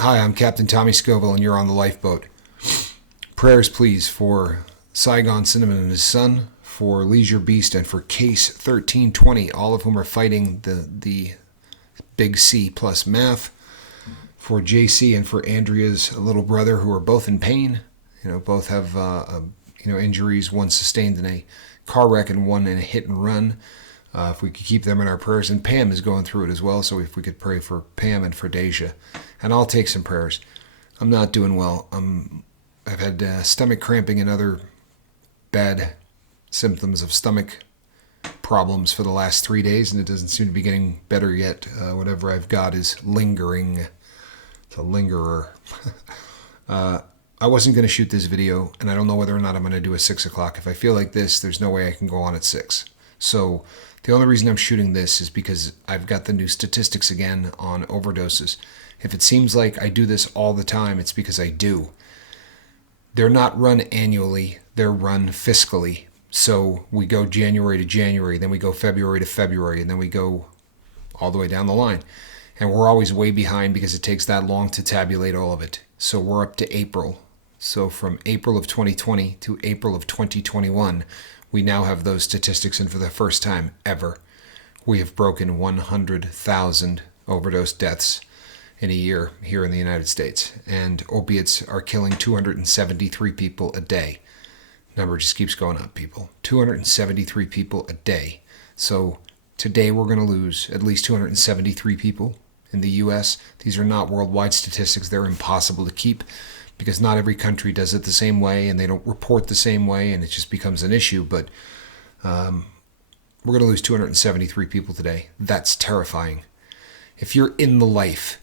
Hi, I'm Captain Tommy Scoville, and you're on the lifeboat. Prayers, please, for Saigon Cinnamon and his son, for Leisure Beast, and for Case 1320, all of whom are fighting the Big C plus math. For JC and for Andrea's little brother, who are both in pain. Both have injuries. One sustained in a car wreck and one in a hit and run. If we could keep them in our prayers. And Pam is going through it as well, so if we could pray for Pam and for Deja. And I'll take some prayers. I'm not doing well. I've had stomach cramping and other bad symptoms of stomach problems for the last 3 days, and it doesn't seem to be getting better yet. Whatever I've got is lingering. It's a lingerer. I wasn't going to shoot this video, and I don't know whether or not I'm going to do a 6 o'clock. If I feel like this, there's no way I can go on at 6. So the only reason I'm shooting this is because I've got the new statistics again on overdoses. If it seems like I do this all the time, it's because I do. They're not run annually, they're run fiscally. So we go January to January, then we go February to February, and then we go all the way down the line. And we're always way behind because it takes that long to tabulate all of it. So we're up to April. So from April of 2020 to April of 2021, we now have those statistics, and for the first time ever, we have broken 100,000 overdose deaths in a year here in the United States. And opiates are killing 273 people a day. Number just keeps going up, people. 273 people a day. So today we're going to lose at least 273 people in the U.S. These are not worldwide statistics. They're impossible to keep because not every country does it the same way, and they don't report the same way, and it just becomes an issue. But we're going to lose 273 people today. That's terrifying. If you're in the life,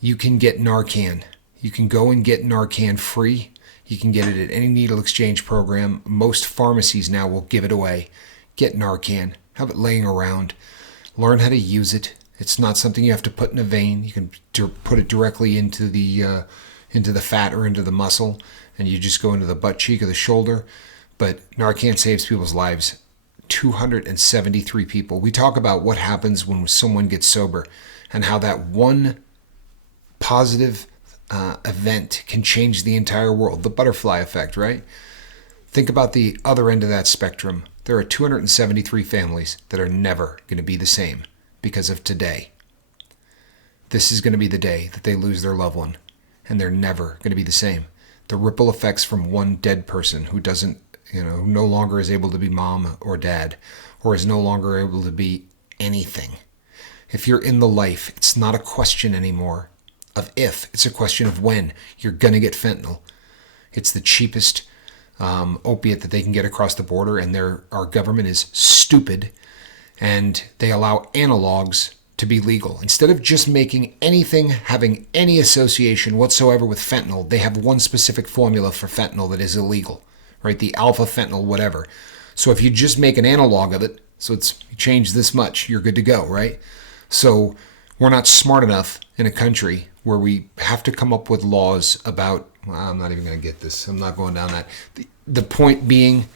you can get Narcan. You can go and get Narcan free. You can get it at any needle exchange program. Most pharmacies now will give it away. Get Narcan. Have it laying around. Learn how to use it. It's not something you have to put in a vein. You can put it directly into the fat or into the muscle, and you just go into the butt cheek or the shoulder. But Narcan saves people's lives. 273 people. We talk about what happens when someone gets sober and how that one positive event can change the entire world. The butterfly effect, right? Think about the other end of that spectrum. There are 273 families that are never going to be the same because of today. This is going to be the day that they lose their loved one, and they're never going to be the same. The ripple effects from one dead person who doesn't, who no longer is able to be mom or dad, or is no longer able to be anything. If you're in the life, it's not a question anymore of if, it's a question of when you're going to get fentanyl. It's the cheapest opiate that they can get across the border, and our government is stupid, and they allow analogs to be legal. Instead of just making anything having any association whatsoever with fentanyl, they have one specific formula for fentanyl that is illegal, right? The alpha fentanyl, whatever. So if you just make an analog of it, so you change this much, you're good to go, right? So we're not smart enough in a country where we have to come up with laws about, I'm not even going to get this. I'm not going down that. The point being,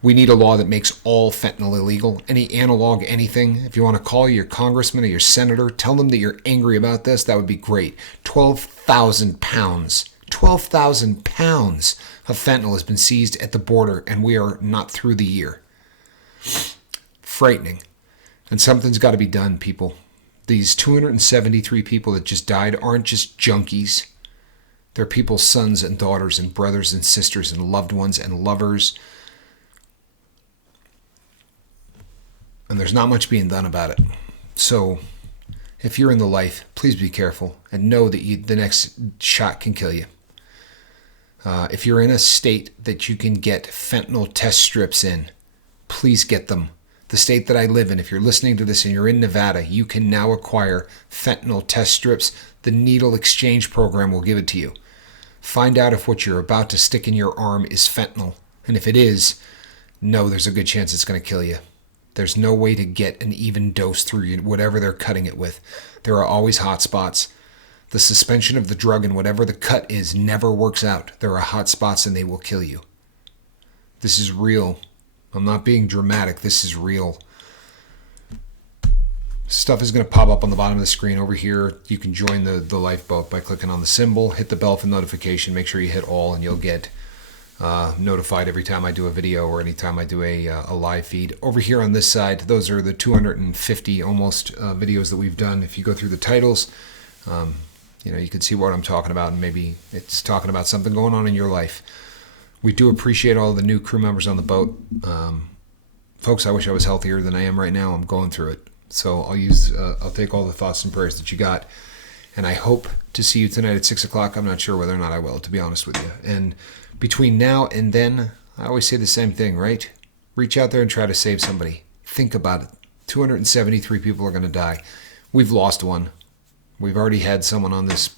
we need a law that makes all fentanyl illegal. Any analog, anything. If you want to call your congressman or your senator, tell them that you're angry about this. That would be great. 12,000 pounds. 12,000 pounds of fentanyl has been seized at the border, and we are not through the year. Frightening. And something's got to be done, people. These 273 people that just died aren't just junkies. They're people's sons and daughters and brothers and sisters and loved ones and lovers. And there's not much being done about it. So if you're in the life, please be careful and know that the next shot can kill you. If you're in a state that you can get fentanyl test strips in, please get them. The state that I live in, if you're listening to this and you're in Nevada, you can now acquire fentanyl test strips. The needle exchange program will give it to you. Find out if what you're about to stick in your arm is fentanyl. And if it is, no, there's a good chance it's going to kill you. There's no way to get an even dose through whatever they're cutting it with. There are always hot spots. The suspension of the drug and whatever the cut is never works out. There are hot spots and they will kill you. This is real. I'm not being dramatic. This is real. Stuff is going to pop up on the bottom of the screen over here. You can join the lifeboat by clicking on the symbol. Hit the bell for notification. Make sure you hit all, and you'll get notified every time I do a video or anytime I do a live feed. Over here on this side, those are the 250 almost videos that we've done. If you go through the titles, you can see what I'm talking about, and maybe it's talking about something going on in your life. We do appreciate all the new crew members on the boat. Folks, I wish I was healthier than I am right now. I'm going through it. So I'll take all the thoughts and prayers that you got. And I hope to see you tonight at 6 o'clock. I'm not sure whether or not I will, to be honest with you. And between now and then, I always say the same thing, right? Reach out there and try to save somebody. Think about it. 273 people are going to die. We've lost one. We've already had someone on this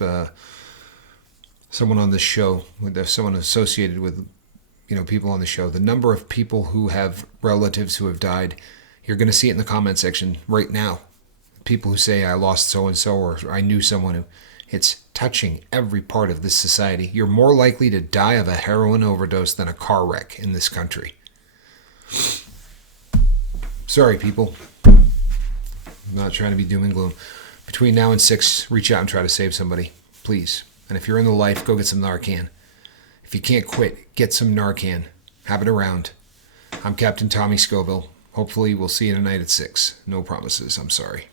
show, someone associated with people on the show. The number of people who have relatives who have died, you're going to see it in the comment section right now. People who say, I lost so-and-so, or I knew someone who... It's touching every part of this society. You're more likely to die of a heroin overdose than a car wreck in this country. Sorry, people. I'm not trying to be doom and gloom. Between now and 6, reach out and try to save somebody, please. And if you're in the life, go get some Narcan. If you can't quit, get some Narcan. Have it around. I'm Captain Tommy Scoville. Hopefully we'll see you tonight at 6. No promises. I'm sorry.